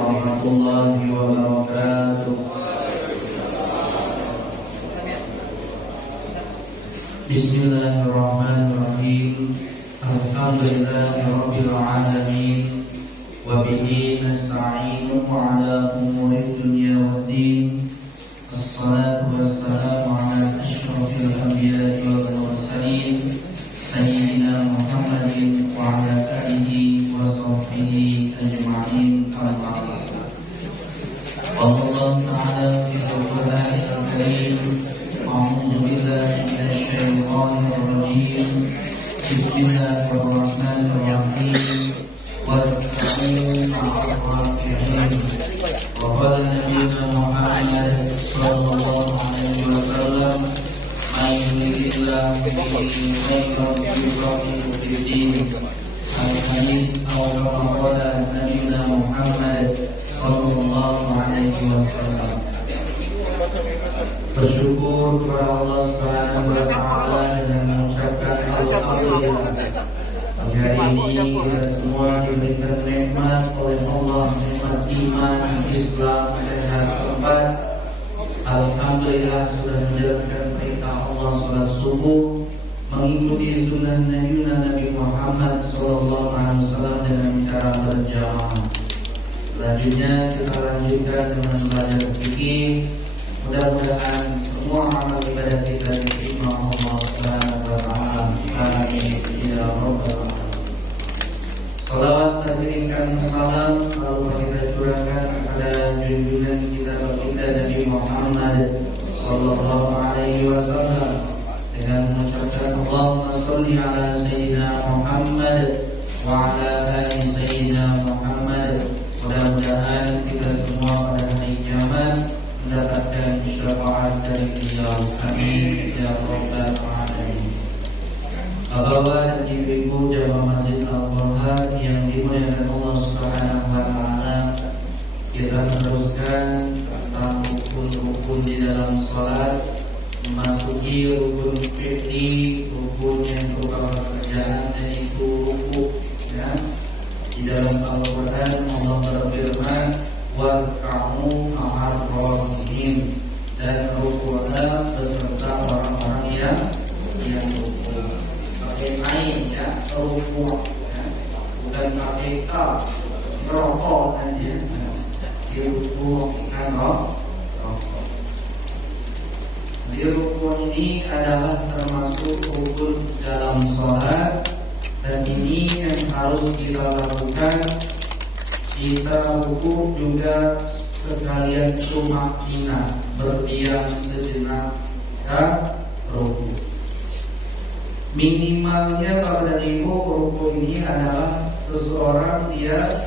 warahmatullahi wabarakatuh. Bismillahirrahmanirrahim. Alhamdulillahirabbil alamin. Wa bihi nasta'inu ala umuri dunya waddin. Assalatu wassalamu ala asyrafil anbiya'i wal mursalin sayyidina Muhammadin wa ala alihi wa sahbihi ajma'in. Amma ba'du. Allah ta'ala fil Qur'anil Karim. A'udzu billahi minasy syaithanir rajim. Bismillahirrahmanirrahim. Wattaqu ma'ar-rafi'in. Wa qala nabiyuna Muhammad sallallahu alaihi wasallam, "Man yuridillahu bihi khairan yufaqihu fid-din." Al-hadis kama qala nabiyuna Muhammad sallallahu alaihi wasallam. Bersyukur kepada Allah Subhanahu wa taala dengan mengucapkan alhamdulillah. Hari ini kita semua diberikan nikmat oleh Allah, nikmat iman, Islam, sehat, sempat. Alhamdulillah sudah menjalankan perintah Allah salat subuh, mengikuti sunnah Nabi Muhammad sallallahu alaihi wasallam dengan cara berjamaah. Selanjutnya kita lanjutkan dengan belajar fikih. Mudah-mudahan semua amal ibadah kita diterima Allah Subhanahu wa taala. Amin ya rabbal alamin. Salawat dan kirimkan salam selalu kita curahkan kepada junjungan kita baginda Nabi Muhammad sallallahu alaihi wasallam dengan mengucapkan Allahumma shalli ala sayyidina Muhammad wa ala ali sayyidina Muhammad. Mudah-mudahan kita semua pada hari kiamat mendapatkan syafaat dari beliau. Amin ya rabbal alamin. Bapak-bapak dan ibu-ibu jamaah Masjid Al-Qur'an yang dimuliakan Allah Subhanahu wa taala, kita meneruskan tentang rukun-rukun di dalam salat, memasuki rukun fikih, rukun yang merupakan pekerjaan yaitu rukuk. Ya. Di dalam Al-Qur'an Allah berfirman, "Warka'u ma'ar raki'in," dan rukuklah beserta orang-orang yang rukuk. Pakai ain ya, rukuk ya. Bukan pakai ka, rokok aja. Di rukuk kan rokok. Di rukuk ini adalah termasuk rukun dalam sholat, dan ini yang harus kita lakukan. Kita rukuk juga sekalian tumaknina, berdiam sejenak dan rukuk. Minimalnya pada ibu rukuk ini adalah seseorang dia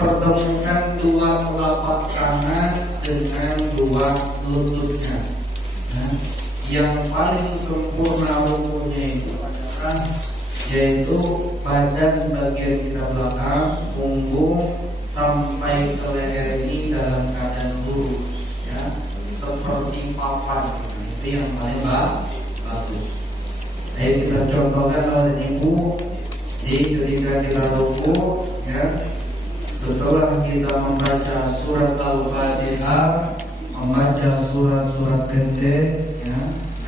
mempertemukan dua telapak tangan dengan dua lututnya. Nah, yang paling sempurna rukuknya itu adalah yaitu badan bagian kita belakang, punggung sampai ke leher ini dalam keadaan lurus, ya, seperti papan. Itu yang paling bagus. Ayo kita contohkan oleh ibu. Jadi ketika kita rukuk, ya, setelah kita membaca surat Al-Fatihah, membaca surat-surat pendek, ya,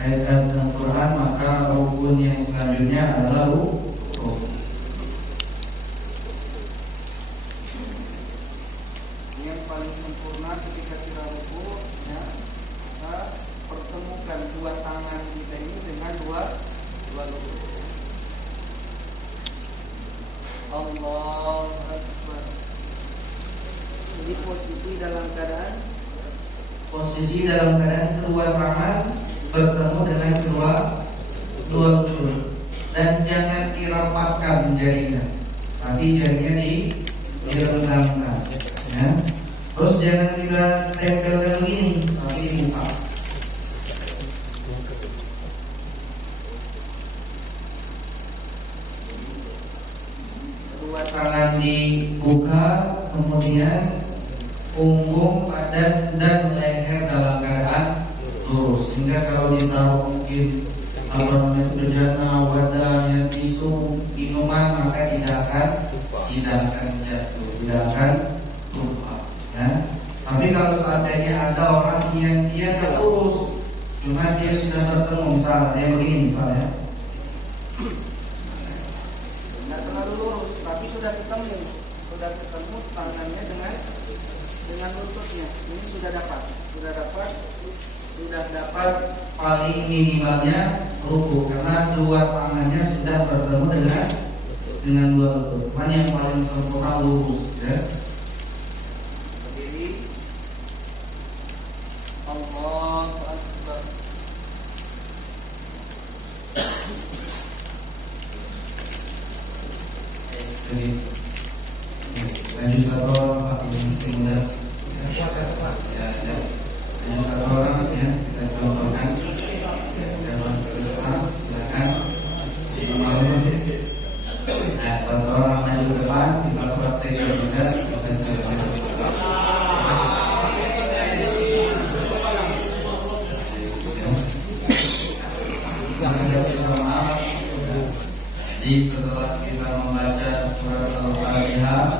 ayat-ayat Al-Quran, maka rukun yang selanjutnya adalah rukuk. Yang paling sempurna ketika kita rukuk, ya, kita pertemukan dua tangan kita ini dengan dua lutut. Allahu Akbar. Jadi posisi dalam keadaan kedua tangan bertemu dengan dua lutut, dan jangan dirapatkan jarinya, tapi jarinya direndamkan, ya. Terus jangan kita tempelkan begini, tapi dibuka. Kedua tangan dibuka, kemudian punggung, badan, dan leher dalam keadaan lurus, sehingga kalau ditaruh mungkin bejana, wadah, yang tisu, minuman, maka tidak akan jatuh, tidak akan kalau seandainya ada orang yang dia tak lurus, cuma dia sudah bertemu, misalnya yang begini misalnya, tidak terlalu lurus, tapi sudah ketemu tangannya dengan lututnya. Ini sudah dapat paling minimalnya ruku karena dua tangannya sudah bertemu dengan dua lutut. Mana yang paling sempurna lurus, ya? Berdiri. Allahu Akbar. Lanjut satu orang pakai mesin muda. Ya. Lanjut satu orang ya, kita contohkan. Siapa peserta, silakan. Nah, satu orang maju ke depan, kita praktekkan juga. Jadi setelah kita membaca surat Al-Fatihah,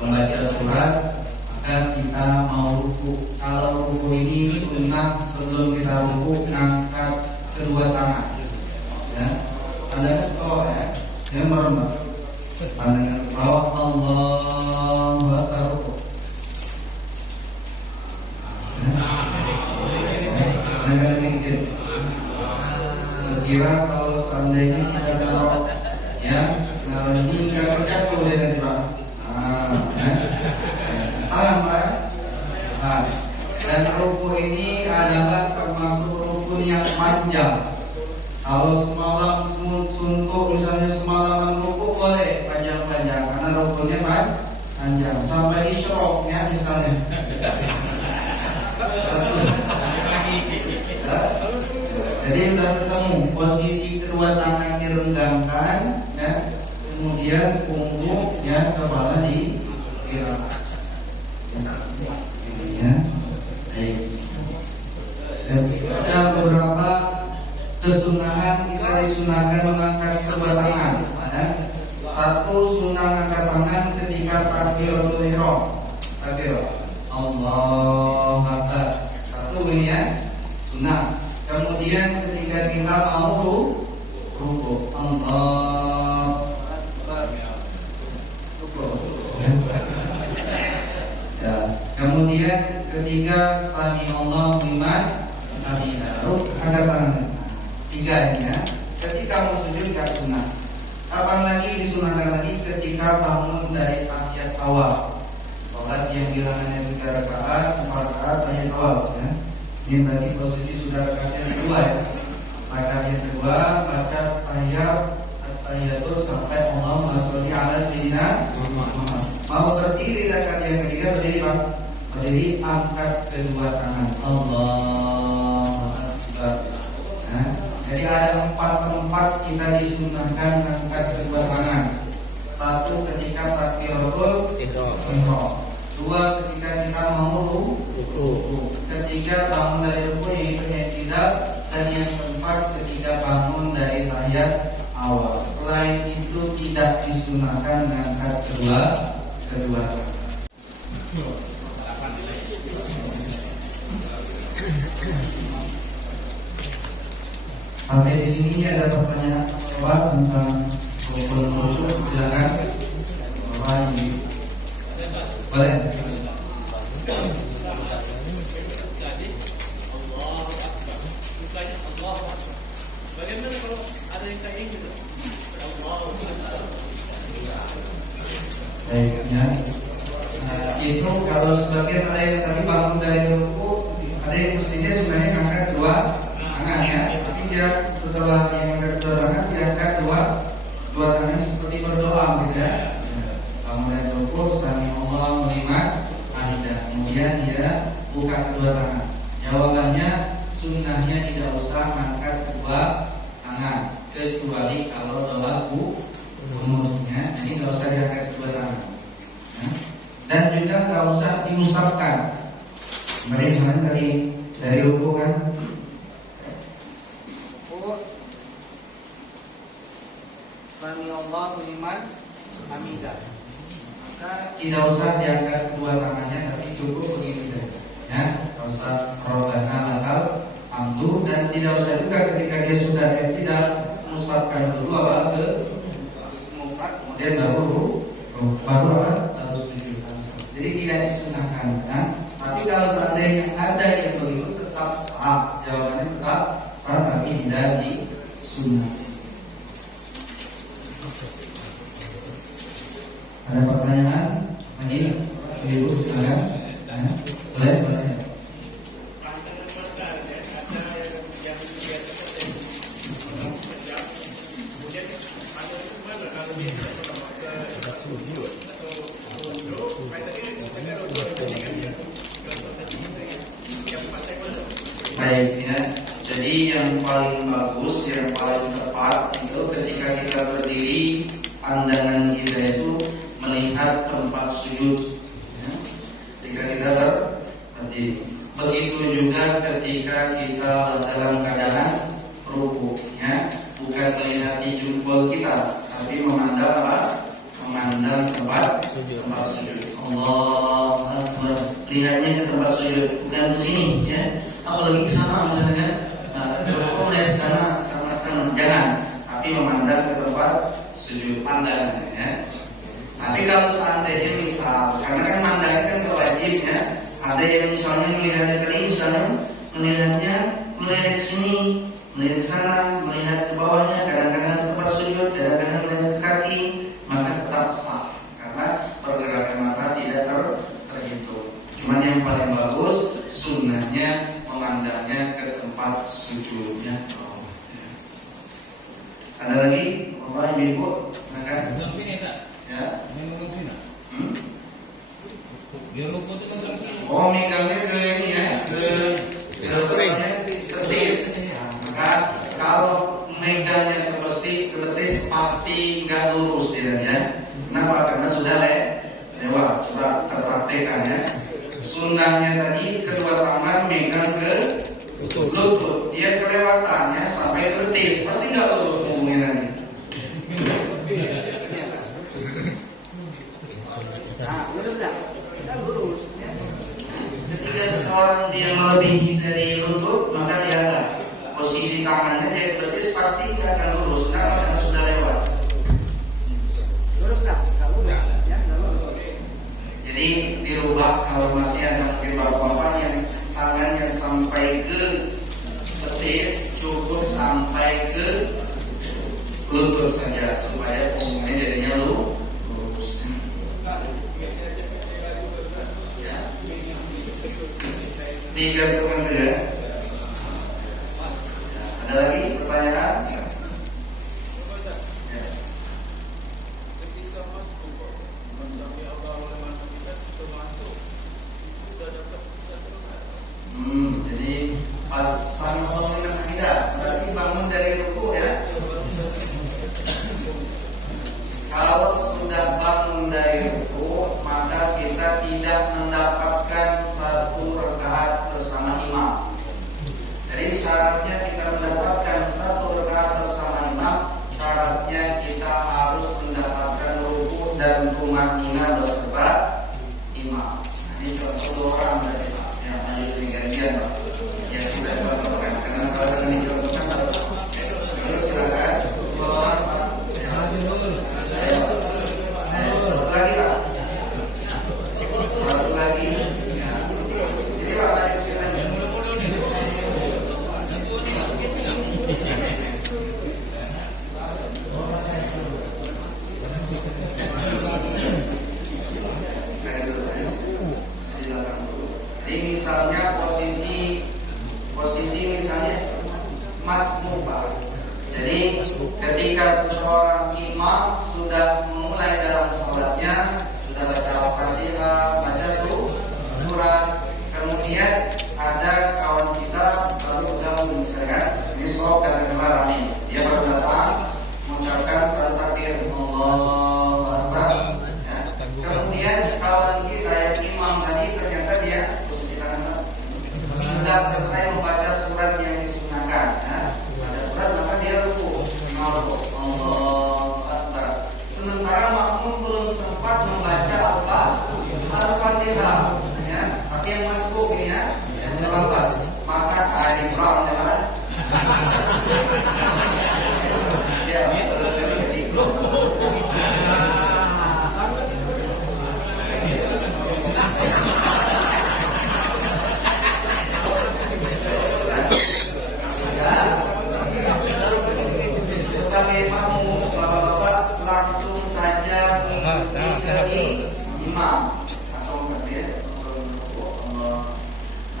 membaca surat, maka kita mau ruku. Kalau ruku ini sunnah, sebelum kita ruku angkat kedua tangan. Ya, pandangan ke bawah ya, yang merembak. Pandangan ke bawah, Allahu Akbar. Pandangan ke sekira kalau seandainya kita taruh ya, kalau ini nggak jatuh dari Pak. Tahan Pak. Tahan. Dan ruku ini adalah termasuk rukun yang panjang. Kalau semalam suntuk misalnya semalam ruku boleh panjang-panjang karena rukunnya panjang sampai isyrok ya misalnya. Jadi sudah ketemu posisi kedua tangan direnggangkan, ya, kemudian punggung ya kepala dirangkat. Ini ya, baik. Dan ada beberapa kesunahan kita disunahkan mengangkat kedua tangan. Ya. Satu sunnah angkat tangan ketika takbiratul ihram. Takbir Allahu Akbar. Satu ini ya, sunnah. Kemudian ketika kita mau ruku, Allah ya. Kemudian ketika sami Allah liman hamidah, angkat tangan. Tiga ini ya. Ketika mau sujud gak sunnah. Kapan lagi disunahkan lagi? Ketika bangun dari tahiyat awal. Sholat yang bilangannya 3 rakaat, 4 rakaat tahiyat awal ya. Ini tadi posisi sudah rakaat yang kedua ya. Rakaat yang kedua baca tahiyatul sampai Allahumma sholli ala sayyidina Muhammad. Mau berdiri rakaat yang ketiga, berdiri Pak. Berdiri, angkat kedua tangan. Allahu Akbar. Nah, jadi ada 4 tempat kita disunahkan angkat kedua tangan. Satu ketika takbiratul ihram. Dua ketika kita mau ruku. Ketiga bangun dari ruku yaitu i'tidal, dan yang keempat ketika bangun dari tahiyat awal. Selain itu tidak disunahkan mengangkat kedua tangan. Sampai di sini ada pertanyaan jawab tentang ruku. Silakan. Boleh. Bagaimana kalau ada yang kayak gitu? Baik ya. Itu kalau sebagian ada yang tadi bangun dari ruku, ada yang mestinya sebenarnya angkat dua tangan ya. Tapi dia setelah yang angkat dua tangan, dia angkat dua tangan seperti berdoa gitu ya. Bangun dari ruku, sami Allah liman hamidah. Kemudian dia buka kedua tangan. Jawabannya sunnahnya tidak usah angkat kedua tangan kecuali kalau doa umumnya, jadi nggak usah diangkat kedua tangan. Dan juga nggak usah diusapkan. Kemarin misalnya dari ruku kan, sami Allah liman hamidah. Maka tidak usah diangkat kedua tangannya, tapi cukup begini saja. Ya, tidak usah Rabbana lakal hamdu, dan tidak usah juga ketika dia sudah tidak mengucapkan dulu apa ke mufrad, kemudian baru apa baru sujud. Jadi tidak disunahkan. Nah, tapi kalau seandainya ada yang begitu tetap sah, jawabannya tetap sah, tapi tidak disunnah. Ada pertanyaan? Lagi? Ibu silakan. Boleh, boleh. Baik ya. Jadi yang paling bagus, yang paling tepat itu ketika kita berdiri, pandangan kita itu melihat tempat sujud. Ya. Ketika kita berdiri. Begitu juga ketika kita dalam keadaan ruku, ya, bukan melihat jempol kita, tapi memandang apa? Memandang tempat sujud. Allah Akbar. Lihatnya ke tempat sujud, bukan ke sini, ya. Apalagi ke sana misalnya kan. Nah, kalau melihat ke sana, jangan, tapi memandang ke tempat sujud, pandang, ya. Tapi kalau seandainya misal, karena kan mandangnya kan wajib, ya. Ada yang misalnya melihatnya ke ini, misalnya melihatnya melihat ke sini, melihat ke sana, melihat ke bawahnya, kadang-kadang ke tempat sujud, kadang-kadang melihat ke kaki, maka tetap sah karena pergerakan mata tidak terhitung. Cuman yang paling bagus sunnahnya memandangnya ke tempat sujudnya. Ada lagi, Bapak Ibu, silakan. Ya. Oh, megangnya ke ini ya, ke betis. Maka kalau megangnya ke betis pasti nggak lurus dia, ya. Kenapa? Karena sudah lewat. Coba terpraktekkan ya. Sunnahnya tadi kedua tangan megang ke lutut, dia kelewatannya sampai ke betis, pasti nggak lurus punggungnya nanti. Ketika seseorang dia melebihi dari lutut, maka lihatlah posisi tangannya jadi betis pasti tidak akan lurus karena sudah lewat. Jadi dirubah kalau masih ada mungkin bapak-bapak yang tangannya sampai ke betis, cukup sampai ke lutut saja supaya punggungnya jadinya lurus. Digantungkan saja. Ada lagi pertanyaan? Ya. Jadi pas sambil bangun tidak, berarti bangun dari ruku ya. Kalau sudah bangun dari ruku, maka kita tidak mendapatkan satu rakaat bersama imam. Jadi syaratnya kita mendapatkan satu rakaat bersama imam, syaratnya kita harus mendapatkan ruku dan tumanina beserta imam. Ini contoh orang dari yang lanjut dengan gantian, yang sudah melakukan. Karena kalau ini contohnya, silakan. Satu lagi. Jadi Pak, lanjut silakan. Jadi misalnya posisi misalnya masbuk Pak. Jadi ketika seseorang imam sudah memulai dalam sholatnya, sudah baca Al-Fatihah, baca surat, kemudian ada kawan kita lalu bergabung misalkan, ini sholat katakanlah Rami, dia baru datang mengucapkan pada takbir Allahu Akbar. Ya. Kemudian kawan kita yang imam tadi ternyata dia posisi tangan sudah selesai membaca surat yang disunahkan. Ya. Baca surat maka dia ruku. Allahu Akbar. Sementara makmum belum sempat membaca Al-Fatihah. Tapi yang masuk ini ya, yang terlambat, maka hari pulang ya Pak. Ya, sebagai makmum, bapak-bapak langsung saja mengikuti imam.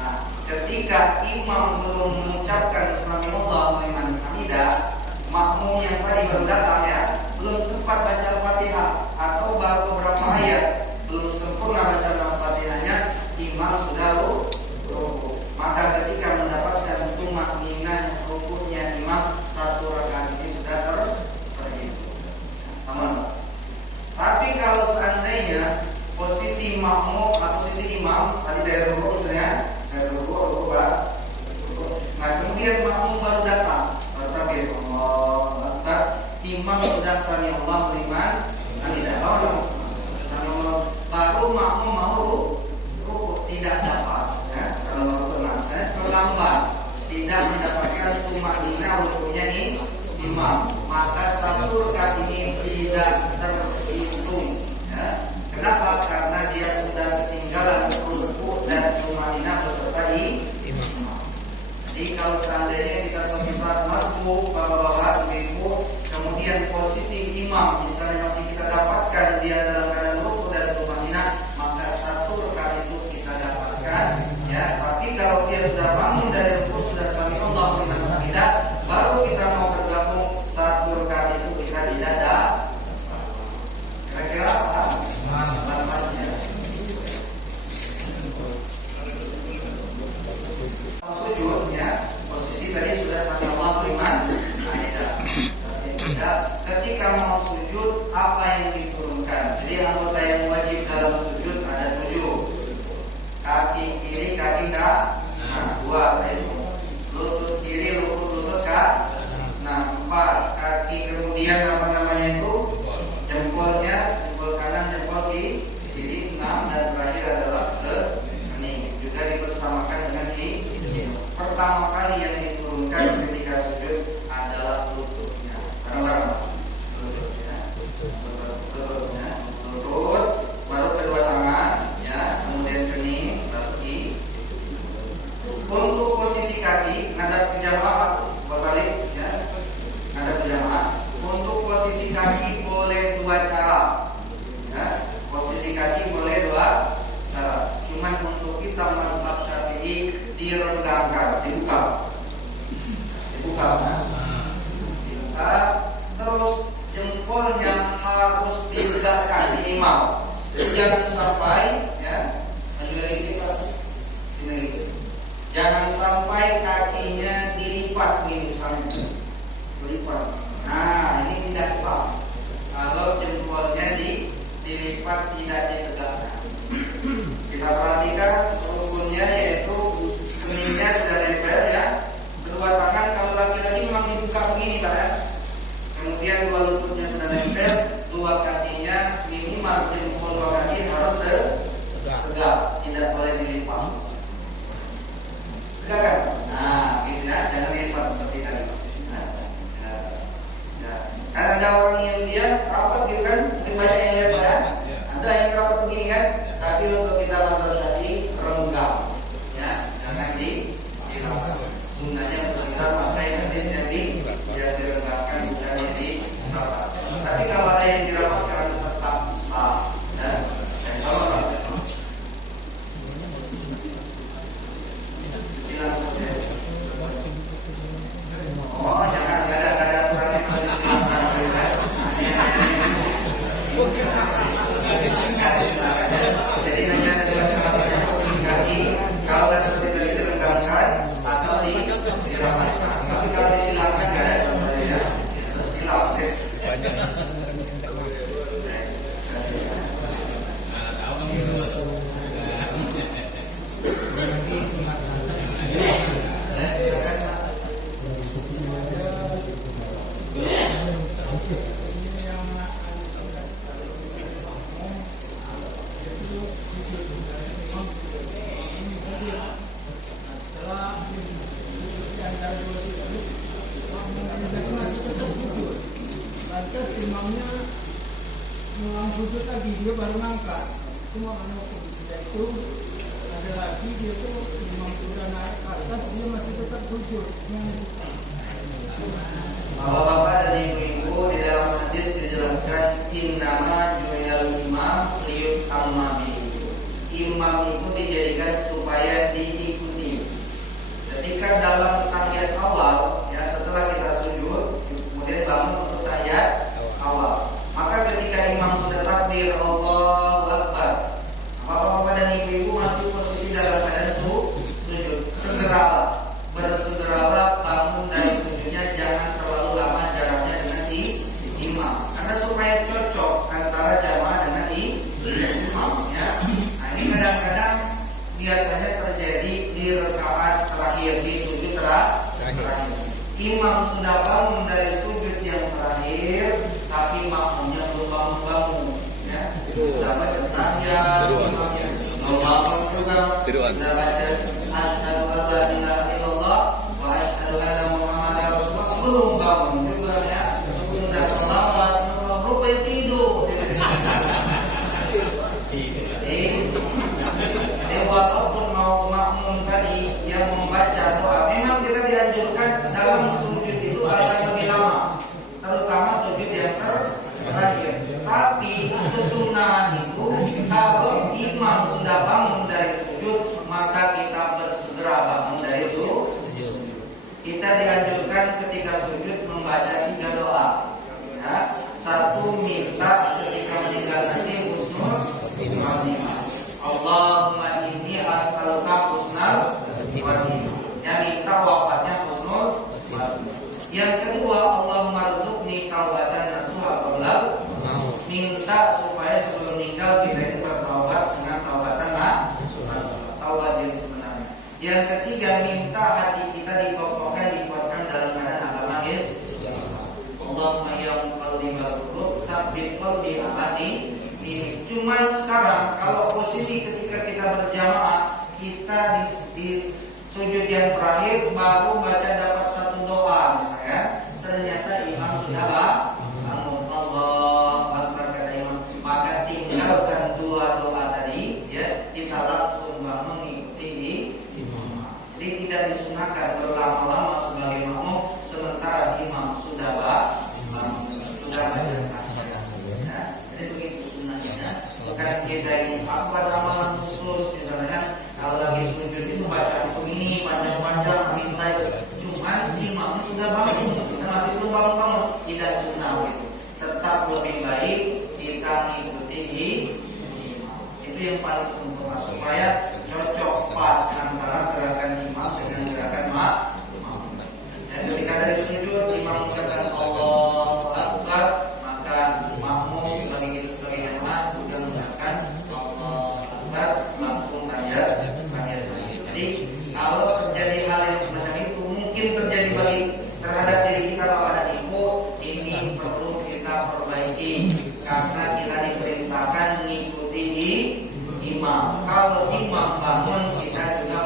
Nah, ketika imam belum mengucapkan Sami'allahu liman hamidah, makmum yang tadi baru datang ya, belum sempat baca Al-Fatihah atau baru beberapa ayat, belum sempurna baca Al-Fatihahnya, imam sudah rukuk. Maka ketika mendapatkan tumakninah rukuknya imam, satu rakaat ini sudah terhitung. Aman. Tapi kalau seandainya posisi makmum atau posisi imam tadi dari rukuk misalnya, dari rukuk nah kemudian makmum baru datang, baru takbir Allahu Akbar, imam sudah Sami'allahu liman hamidah, baru makmum mau rukuk, tidak dapat ya, kalau terlambat tidak mendapatkan tumakninah rukuknya imam, maka satu rakaat ini tidak terhitung ya. Kenapa? Karena dia sudah ketinggalan rukuk dan tumakninah beserta imam. Jadi kalau seandainya kita suatu saat masuk bapak-bapak ibu, kemudian posisi imam misalnya masih kita dapatkan dia dalam keadaan rukuk dan tumakninah, maka satu rakaat itu kita dapatkan ya. Tapi kalau dia sudah bangun dari rukuk, sudah Sami'allahu liman hamidah, baru kita mau bergabung, satu rakaat itu kita tidak ada. Kira-kira apa? Sujudnya posisi tadi sudah Sami'allahu liman hamidah. Ketika mau sujud, apa yang diturunkan? Jadi anggota yang wajib dalam sujud ada 7. Kaki kiri, kaki kanan, 2. Lutut kiri, lutut kanan, 4. Kaki kemudian apa namanya itu? Jempolnya, jempol kanan, jempol kiri, 6. Dan terakhir adalah kening. Juga dipersamakan dengan pertama kali yang diturunkan ketika sujud adalah lututnya. Barang-barang. Lutut, baru kedua tangan, ya, kemudian kening, baru kaki. Untuk posisi kaki, ngadap ke jamaah, berbalik, ya, ngadap ke jamaah. Untuk posisi kaki boleh 2 cara, ya. Posisi kaki boleh 2 cara. Cuman untuk kita mazhab Syafi'i direndahkan, dibuka, terus jempolnya harus ditegakkan minimal, jangan sampai ya, sini, jangan sampai kakinya dilipat nih misalnya, dilipat. Nah ini tidak sah kalau jempolnya dilipat, tidak ditegakkan. Kita perhatikan rukunnya yaitu keningnya sudah nempel ya. Kedua tangan kalau laki-laki memang dibuka begini Pak ya. Kemudian 2 lututnya sudah nempel, 2 kakinya minimal jempol 2 kaki harus tegak, tidak boleh dilipat. Tegakkan. Nah, gitu ya, jangan dilipat seperti tadi. Kan ada orang yang dia rapat gitu kan, mungkin banyak yang lihat ya. Ada yang rapat begini kan, tapi untuk kita mazhab Syafi'i renggang, ya, jangan dirapat. Sunnahnya untuk kita pakai hadis yang direnggangkan, bukan yang dirapat. Tapi kalau ada yang dirapatkan tetap sah, ya. Silakan. Oh, jangan ada aturan yang harus jadi hanya ada 2 cara saja posisi kaki, kalau seperti tadi direnggangkan atau dirapatkan. sujud lagi dia baru ngangkat. Cuma kalau ketika itu ada lagi dia tuh imam sudah naik ke atas dia masih tetap sujud. Bapak-bapak dan ibu-ibu, di dalam hadis dijelaskan innama ju'ilal imam liyutamma bihi. Imam itu dijadikan supaya diikuti. Ketika dalam tahiyat awal, ya setelah kita sujud, kemudian bangun untuk tahiyat awal. Maka ketika imam sudah takbir Allahu Akbar, bapak-bapak dan ibu-ibu masih posisi dalam keadaan sujud, bersegeralah bangun dari sujudnya, jangan terlalu lama jaraknya dengan imam, karena supaya cocok antara jamaah dengan imam, ya. Nah, ini kadang-kadang biasanya terjadi di rakaat terakhir, di sujud terakhir. Imam sudah bangun dari sujud yang terakhir, tapi makmumnya belum bangun-bangun, ya. Sudah baca tahiyat, imamnya belum bangun juga. Sudah baca asyhadu an la ilaha illallah wa asyhadu anna muhammadar rasulullah, belum bangun juga, ya. Sudah selawat, rupanya tidur. Walaupun mau makmum tadi yang membaca doa, memang kita dianjurkan dalam sujud itu agar lebih lama, terutama sujud yang terakhir. Tapi kesunahan itu kalau imam sudah bangun dari sujud, maka kita bersegera bangun dari sujud. Kita dianjurkan ketika sujud membaca 3 doa. Ya. 1, minta ketika meninggal nanti husnul khotimah. Allahumma inni as'aluka husnal khotimah. Yang minta wafatnya husnul khotimah. Yang kedua, Allahumma rzuqni taubatan nasuha qabla maut. Minta supaya sebelum meninggal kita itu bertaubat dengan taubatan nasuha, taubat yang sebenarnya. Yang ketiga, minta hati kita dikuatkan dalam keadaan agama Islam. Allahumma ya muqallibal qulub tsabbit qalbi ala ini. Cuman sekarang kalau posisi ketika kita berjamaah, kita di sujud yang terakhir baru baca dapat 1 doa, ya. Ternyata imam sudah bangun, Allahu Akbar kata imam, maka tinggalkan 2 doa tadi, ya, kita langsung bangun mengikuti imam. Jadi tidak disunahkan berlama-lama sebagai makmum sementara imam sudah bangun, sudah baca. Jadi begitu sunahnya. Bukan kita ini apa ramalan khusus, misalnya kalau lagi sujud itu baca begini panjang-panjang minta itu. Cuman imamnya sudah bangun, kita masih belum bangun, tidak sunnah gitu. Tetap lebih baik kita mengikuti imam. Itu yang paling sempurna supaya cocok pas antara gerakan imam dengan gerakan makmum. Dan ketika dari sujud imam mengucapkan Allahu Akbar, maka makmum sebagai jamaah juga mengucapkan Allahu Akbar, langsung tahiyat. Jadi kalau terjadi hal yang semacam itu mungkin terjadi terhadap diri kita Bapak dan Ibu, ini perlu kita perbaiki karena kita diperintahkan mengikuti imam. Kalau imam bangun kita juga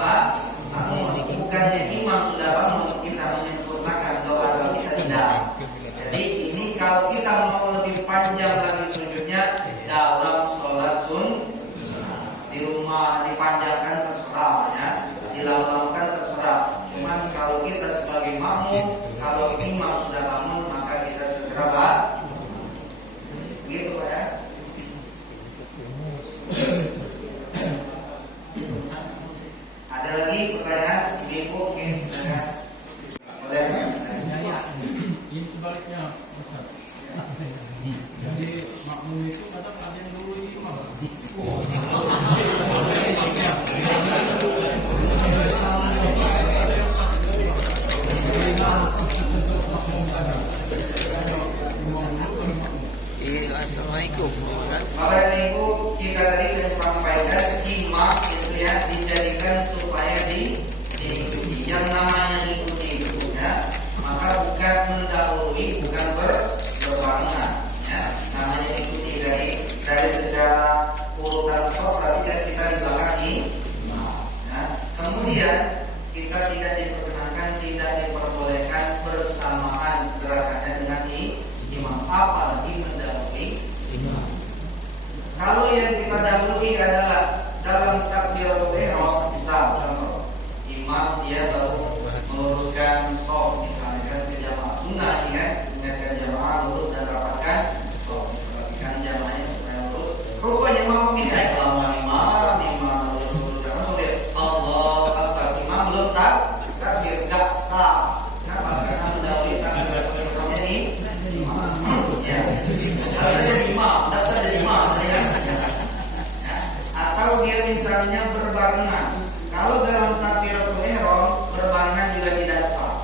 bangun, bukannya imam sudah bangun kita menyempurnakan doa kita tidak. Jadi ini kalau kita mau lebih panjang lagi sujudnya dalam sholat di rumah dipanjangkan terserah, ya, dilama-lamakan terserah. Cuman kalau kita sebagai makmum, kalau imam sudah bangun maka kita segera bangun. Begitu Pak, ya. Ada lagi pertanyaan Ibu mungkin boleh? Ini sebaliknya, Ustaz. Jadi makmum itu kadang ada yang dulu imam. Assalamualaikum. Bapak dan Ibu, kita tadi sudah sampaikan imam itu ya dijadikan supaya diikuti. Yang namanya diikuti itu, ya, maka bukan mendahului, bukan berbarengan, ya. Namanya diikuti dari secara urutan sholat, berarti kan kita di belakang imam, ya. Kemudian kita tidak diperkenankan, tidak diperbolehkan bersamaan gerakannya dengan imam, apalagi mendahului imam. Kalau yang kita dahului adalah dalam takbiratul ihram, misal contoh imam dia baru meluruskan shaf, misalnya kan ke jamaah sunnah, kan ingatkan jamaah lurus dan rapatkan shaf, perhatikan jamaahnya supaya lurus. Rupanya imam memilih kelamaan imam lurus, jangan boleh Allah Akbar, imam belum takbir, gak sah. Kenapa? Karena mendahului takbiratul ihramnya ini imam. Ya, harusnya jadi imam, daftar jadi imam, ya. Atau dia misalnya berbarengan. Kalau dalam takbiratul ihram berbarengan juga tidak sah.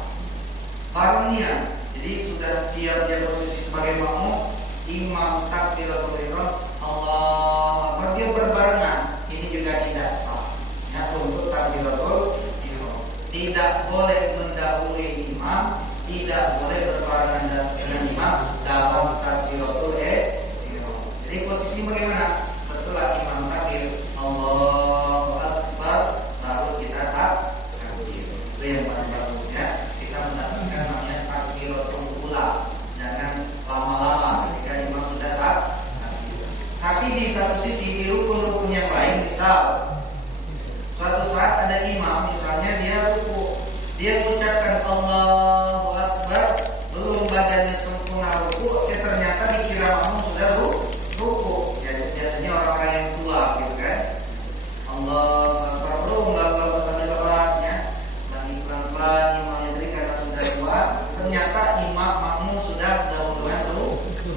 Barengan. Jadi sudah siap dia posisi sebagai makmum, imam takbiratul ihram, Allah Akbar, dia berbarengan. Ini juga tidak sah. Ya, untuk takbiratul ihram. Tidak boleh mendahului imam, tidak boleh berbarengan dengan imam dalam takbiratul ihram. Jadi posisi bagaimana? Setelah imam takbir Allahu Akbar, baru kita takbir. Itu yang paling bagusnya. Kita mendapatkan namanya takbiratul ula. Jangan lama-lama ketika imam sudah takbir. Tapi di satu sisi di rukun-rukun yang lain, misal suatu saat ada imam, misalnya dia ruku, dia ucapkan Allahu Akbar, belum badannya sempurna ruku, ternyata dikira makmum sudah ruku. Ya, biasanya orang-orang yang tua gitu kan. Allahu Akbar, belum nggak beratnya, lagi pelan-pelan imamnya tadi karena sudah tua, ternyata imam makmum sudah dahuluan ruku.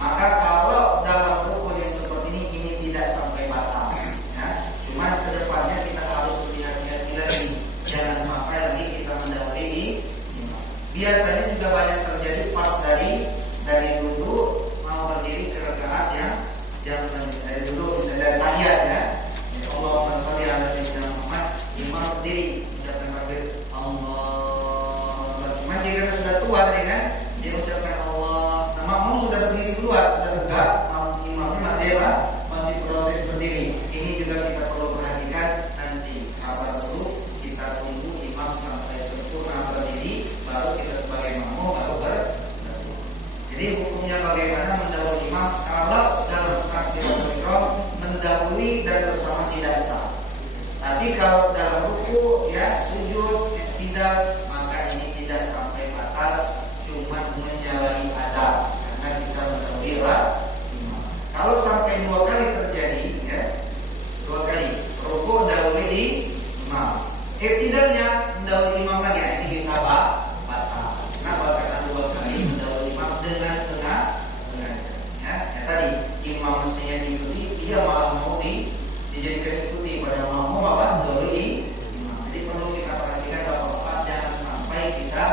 Maka kalau dalam rukun yang seperti ini tidak sampai batal. Ya, cuman kedepannya kita harus lebih hati-hati lagi, jangan sampai lagi kita mendahului imam. Biasanya juga banyak terjadi pas dari dulu mau berdiri ke rakaat yang selanjutnya. Dari dulu misalnya dari tahiyat ya. Allahumma sholli ala sayyidina Muhammad, imam berdiri ucapkan takbir Allah. Cuma jika sudah tua tadi kan, dia ucapkan Allah. Nah, makmum sudah berdiri keluar, sudah tegak, imamnya masih proses berdiri. Ini juga kita perlu perhatikan nanti. Sabar dulu, kita tunggu imam sampai sempurna berdiri, baru kita sebagai makmum baru berdiri. Jadi hukumnya bagaimana mendahului imam? Kalau dalam takbiratul ihram mendahului dan bersama tidak sah. Tapi kalau dalam ruku ya sujud tidak, maka ini tidak sampai batal, cuma menyalahi adab karena kita mendahului imam. Kalau sampai 2 kali terjadi ya, 2 kali ruku dahului imam, tidaknya mendahului imam lagi, ini bisa batal. Kenapa? Karena 2 kali mendahului imam dengan sengaja. Ya, tadi imam mestinya diikuti, dia malah mau dijadikan ikuti, padahal mau apa? Mendahului imam. Jadi perlu kita perhatikan bapak-bapak, jangan sampai kita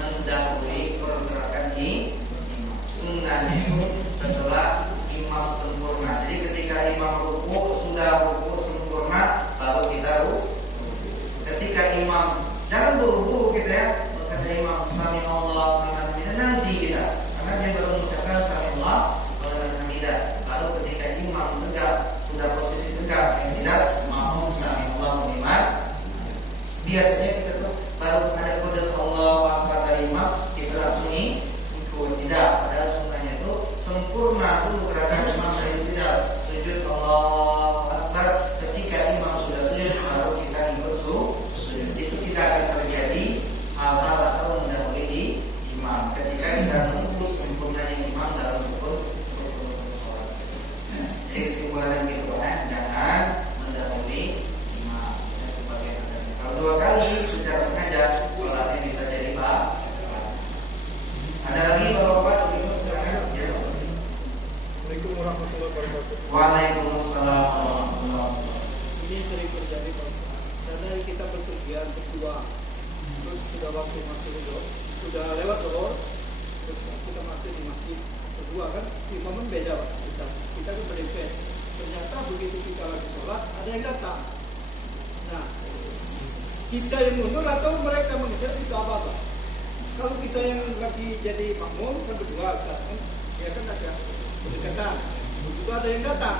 mendahului pergerakan imam. Sunnahnya itu setelah imam sempurna. Jadi ketika imam ruku sudah ruku sempurna, baru kita ruku. Ketika imam jangan buru-buru kita ya, kata imam sami Allah liman hamidah, nanti kita, karena dia baru mengucapkan sami Allah liman hamidah. Lalu ketika imam tegak, sudah posisi tegak, yang tidak makmum sami Allah liman. Biasanya kita tuh baru ada kode Allah Akbar dari imam, kita langsung ikut. Tidak, padahal sunnahnya itu sempurna dulu gerakan imam dari tidak sujud Allah Akbar. Ketika imam sudah sujud, baru kita ikut sujud. Itu tidak akan terjadi hal-hal atau mendahului imam ketika kita menunggu sempurnanya imam dalam rukun sholat. Jadi kesimpulan gitu kan, jangan mendahului imam dan sebagainya. Kalau 2 kali secara sengaja, sholatnya bisa jadi batal. Ada lagi bapak-bapak? Assalamualaikum warahmatullahi wabarakatuh. Waalaikumsalam warahmatullahi wabarakatuh. Ini sering terjadi Pak. Karena kita berpergian berdua, terus sudah waktu masuk sudah lewat zuhur, terus kita masih di masjid berdua kan, imam beda Pak. Kita kan berdempet. Ternyata begitu kita lagi sholat, ada yang datang. Nah, kita yang mundur atau mereka mengejar itu apa? Kalau kita yang lagi jadi makmum kan berdua kan, ya kan ada berdekatan. Begitu ada yang datang,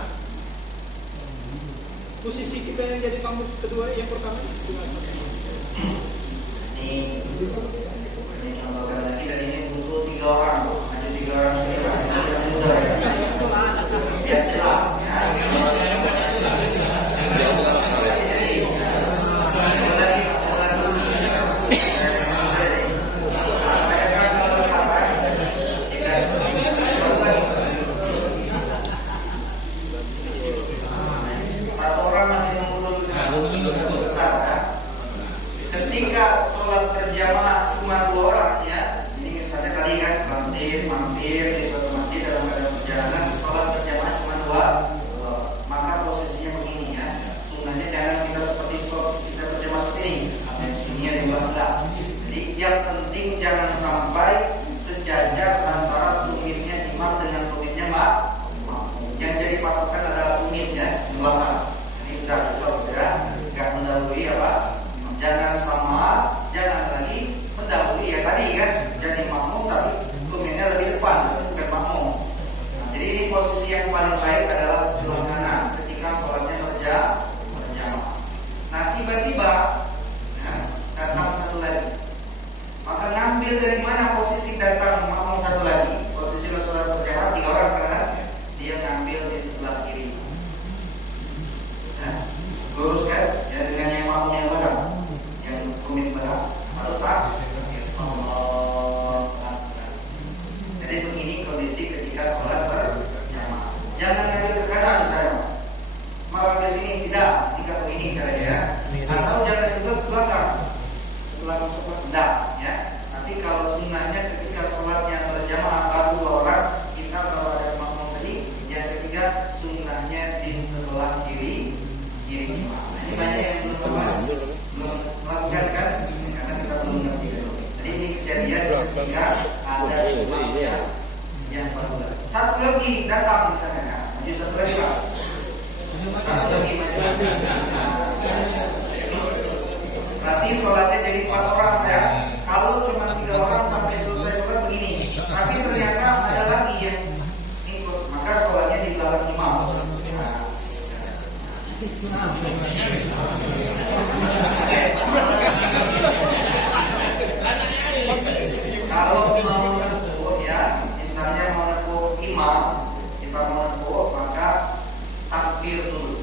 posisi kita yang jadi makmum kedua yang pertama gimana? Ini kalau kita ini butuh 3 orang, hanya 3 orang saja. biar jelas ya. Satu orang masih menunggu ketika sholat berjamaah cuma 2 orang ya. Ini misalnya tadi kan mampir di suatu masjid dalam keadaan perjalanan, sholat berjamaah cuma 2, maka posisinya begini ya. Sunnahnya jangan kita seperti sholat kita berjamaah seperti ini, atau sini ada belakang. Jadi yang penting jangan sampai sejajar antara tumitnya imam dengan tumitnya makmum. Yang jadi patokan adalah tumitnya belakang. Ini sudah cukup ya, nggak mendahului apa. Jangan sama, jangan lagi mendahului ya tadi kan, jadi makmum tapi tumitnya lebih depan, bukan makmum. Nah, jadi ini posisi yang paling baik adalah sebelah kanan ketika sholatnya berjamaah. Nah tiba-tiba datang satu lagi, maka ngambil dari mana posisi datang makmum satu lagi? Posisi sholat berjamaah 3 orang sekarang, dia ngambil di sebelah kiri. Nah, luruskan ya dengan yang makmum yang belakang. Tumit berat, lalu tak Allah. Jadi begini kondisi ketika sholat berjamaah. Jangan ngambil ke kanan saya, malah di sini tidak begini caranya ya. Atau jangan juga ke belakang sholat tidak ya. Tapi kalau sunnahnya ketika sholatnya berjamaah baru 2 orang, kita kalau ada makmum tadi, yang ketiga sunnahnya di sebelah kiri. Nah, ini banyak yang belum melakukan kan, karena kita belum ngerti. Jadi ini kejadian ketika ada imamnya yang baru. Satu lagi datang misalnya, maju satu lagi pak. Satu lagi maju. Berarti sholatnya jadi 4 orang ya. Kalau cuma 3 orang sampai selesai sholat begini, tapi ternyata ada lagi yang ikut, maka sholatnya di belakang imam. Kalau mau nepuh ya, misalnya mau nepuh imam, kita mau nepuh maka takbir dulu.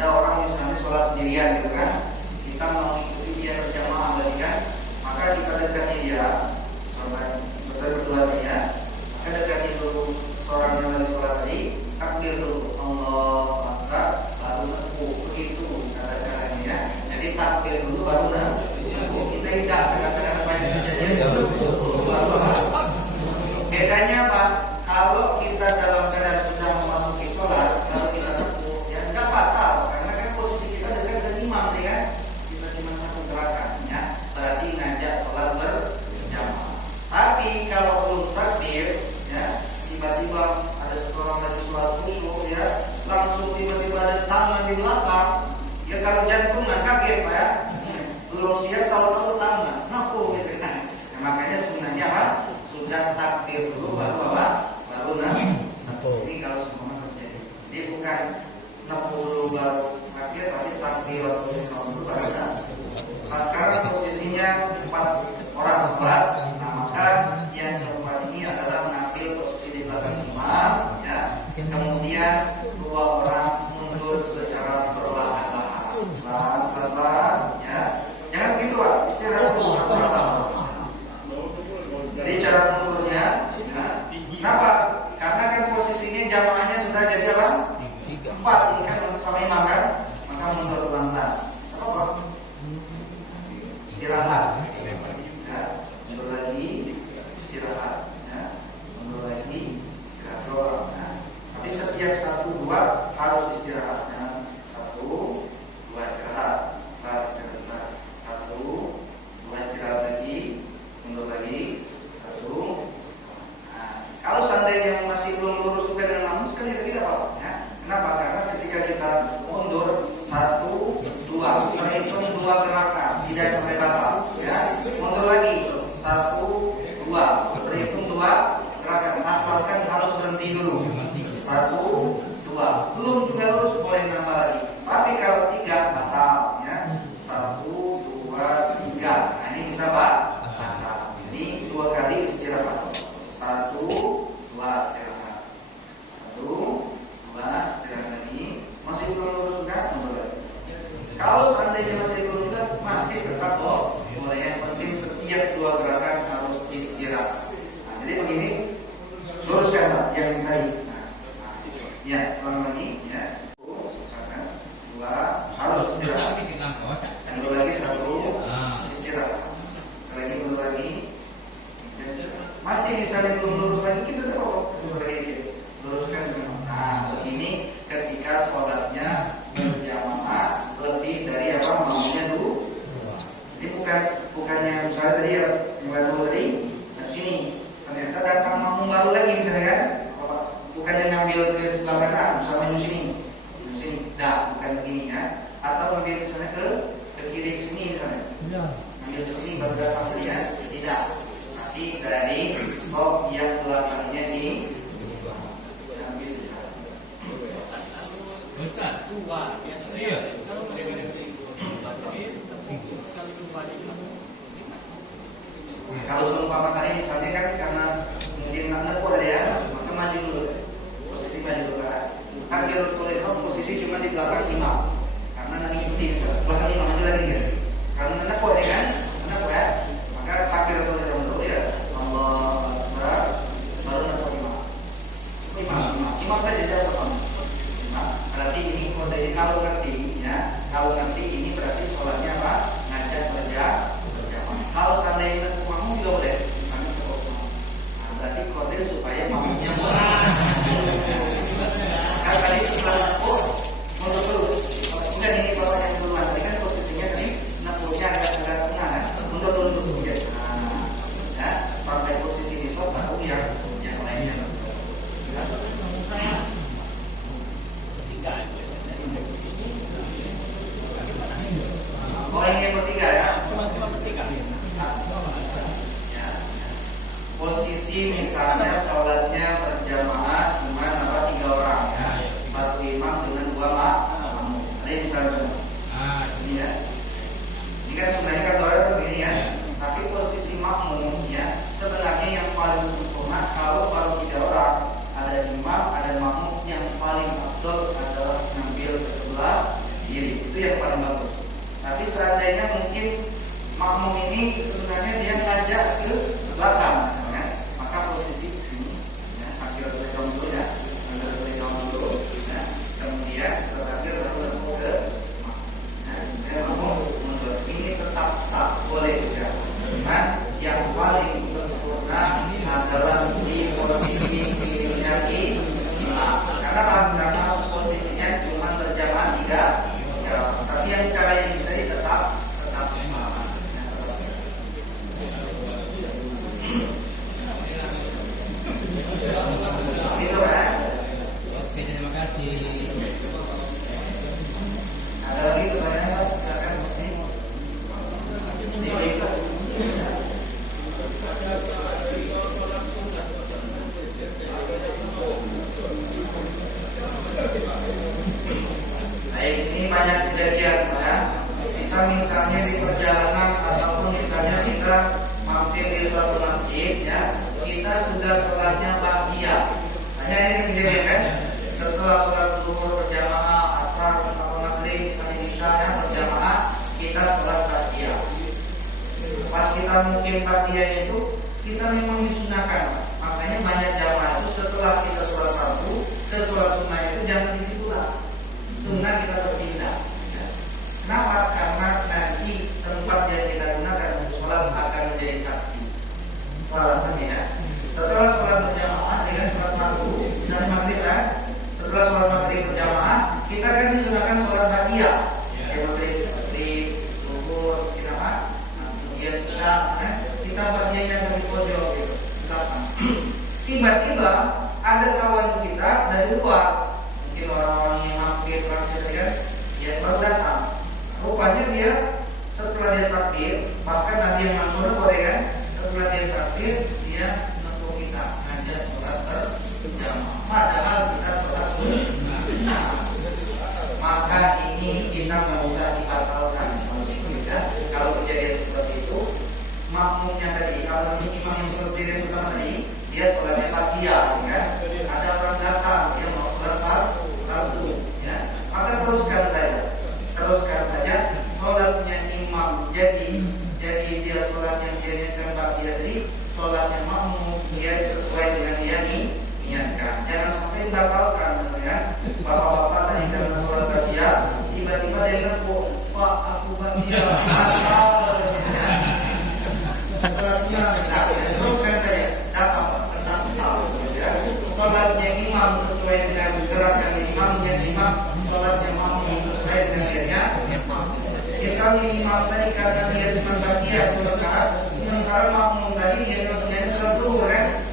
Ada orang misalnya sholat sendirian gitu kan, kita mau ikuti dia berjamaah berarti kan, maka kita dekati dia, saudara berdua dia, maka dekati dulu seorang yang lagi sholat tadi, takbir dulu, Allah Akbar, baru nepuh. Begitu cara caranya ya. Jadi takbir dulu baru nepuh. Kita tidak kadang-kadang apa yang terjadi. Bedanya apa? Kalau kita dalam keadaan sudah memasuki sholat, kalau kita nepuh, ya nggak batal, karena kan posisi kita dekat dengan imam, ya kan? Kita cuma satu gerakan, ya. Berarti ngajak sholat berjamaah. Tapi kalau belum takbir, ya, tiba-tiba ada seseorang lagi sholat khusyuk, ya, langsung tiba-tiba ada tangan di belakang, ya kalau jantungan kaget, pak ya. Belum siap tahu-tahu tangan, napuh gitu kan. Nah, makanya sunnahnya apa? Sudah takbir dulu baru apa? Baru napuh. Ini kalau semua terjadi. Jadi bukan napuh dulu baru takbir, tapi takbir waktu dulu baru napuh. Nah sekarang posisinya 4 orang sholat. Nah maka yang keempat ini adalah mengambil posisi di belakang imam, ya. Kemudian 2 orang mundur secara perlahan-lahan, pelan-pelan, ya. Jangan gitu pak, istirahat dulu. Jadi cara mundurnya, ya. Kenapa? Karena kan posisinya jamaahnya sudah jadi apa? 4 ini kan sama imam kan, maka mundur pelan-pelan. Apa? Istirahat, ya. Mundur lagi, istirahat, ya. Mundur lagi, istirahat doang. Ya. Tapi setiap 1, 2 harus istirahat. Ya. 1, 2 istirahat, istirahat. 1, 2 istirahat lagi, mundur lagi, 1. Nah, kalau seandainya masih belum lurus juga dengan makmum sekali lagi tidak apa-apa. Ya. Kenapa? Karena ketika kita mundur 1, 2, terhitung 2 gerakan, tidak sampai batal. Ya, mundur lagi 1, 2, terhitung 2 gerakan. Asalkan harus berhenti dulu. 1, 2, belum juga lurus boleh nambah lagi. Tapi kalau 3 batal. Ya, 1, 2, 3. Nah ini bisa batal. Ini 2 kali istirahat. 1, 2 istirahat. 1, Kalau seandainya masih belum juga, masih tetap boleh. Yang penting setiap dua gerakan harus istirahat. Nah, jadi begini, luruskan Pak yang tadi. Ya, ulang lagi ya. Dua, harus istirahat. Satu lagi, satu, istirahat. Lagi, dua lagi. Masih misalnya belum lurus lagi, kita terus lagi luruskan. Nah, begini ketika sholatnya berjamaah lebih dari apa maunya dulu. Jadi bukannya misalnya tadi ya yang dulu tadi, nah sini ternyata datang makmum baru lagi misalnya kan, bukannya ngambil ke sebelah belakang, misalnya di sini, nah bukan begini ya, atau ngambil misalnya ke kiri ke sini misalnya, ngambil ke sini baru datang tadi ya, tidak. Tapi dari stop yang belakangnya ini kalau seumpama tadi misalnya kan karena mungkin nggak nepuk tadi ya, maka maju dulu, posisi maju dulu kan. Kan kita tulis posisi cuma di belakang imam, karena nanti ikuti misalnya belakang imam maju lagi gitu. Karena nepuk ya kan, nepuk ya, maka takbir tulis dulu ya, Allah Akbar, baru nepuk imam. Imam saja jauh berarti ini kode kalau ngerti ya, kalau ngerti ini berarti sholatnya apa? Ngajak berjamaah. Kalau seandainya makmum juga boleh, misalnya kalau nah, berarti kode supaya makmumnya boleh. Kalau tadi setelah nepuk mundur dulu. Bukan ini kalau yang duluan tadi kan posisinya tadi nepuknya agak tengah kan, mundur dulu ya. Nah, ya sampai posisi di sholat baru yang lainnya. Oh ini yang bertiga ya? Cuma bertiga. Ya. Posisi misalnya sholatnya berjamaah cuma apa 3 orang ya, satu imam dengan 2 makmum. Ada misalnya ini ya. Ini kan sebenarnya kan doa begini ya. Tapi posisi makmum ya sebenarnya yang paling sempurna kalau 3 orang ada imam ada makmum, yang paling afdol adalah ngambil ke sebelah kiri, itu yang paling bagus. Tapi seandainya mungkin makmum ini sebenarnya dia ngajak ke belakang misalnya, maka posisi di sini ya, akhir berjam dulu ya, ya. Kemudian setelah akhir baru ke makmum mundur. Ini tetap sah, boleh ya. Cuman yang paling sempurna adalah di posisi kirinya imam. Karena posisinya cuma berjamaah 3. Tapi yang cara yang tadi tetap sama. Gitu kan? Oke, terima kasih. Ada lagi pertanyaan? Silakan. Baik, ini banyak kejadian ya. Kita misalnya di perjalanan ataupun misalnya kita mampir di suatu masjid ya, kita sudah sholatnya ba'diyah. Hanya ini kejadian kan? Setelah sholat zuhur berjamaah, asar atau maghrib misalnya isya berjamaah, kita sholat ba'diyah. Pas kita mungkin ba'diyah itu kita memang disunahkan. Makanya banyak jamaah itu setelah kita sholat fardu ke sholat sunnah itu jangan di situ lah. Sunnah kita berpindah. Kenapa? Karena nanti tempat yang kita gunakan untuk sholat akan menjadi saksi. Alasannya ya. Setelah sholat berjamaah dengan sholat maghrib, misalnya maghrib kan, setelah sholat maghrib berjamaah, kita kan disunahkan sholat ba'diyah. Kayak maghrib, zuhur, kita kan, kemudian isya, kita ba'diyahnya dari pojok gitu. Tiba-tiba ada kawan kita dari luar, mungkin orang-orang yang mampir kan, dia baru datang. Rupanya dia setelah dia takbir, bahkan nanti yang langsung boleh kan, setelah dia takbir dia menentu kita ngajak sholat berjamaah. Padahal kita sholat sunnah. Maka ini kita nggak usah dibatalkan. Ya, kalau kejadian seperti itu, makmumnya tadi, kalau imam yang seperti itu tadi, dia sholatnya ba'diyah, kan? Ada orang datang, dia mau sholat fardu, ya. Maka teruskan saja dia asal. Sholatnya terus kan saya dapat tentang sholatnya imam sesuai dengan gerakan imamnya imam, sholatnya makmum sesuai dengan dirinya. Misalnya imam tadi karena dia cuma bagian rakaat, sementara makmum tadi dia kerjanya seluruh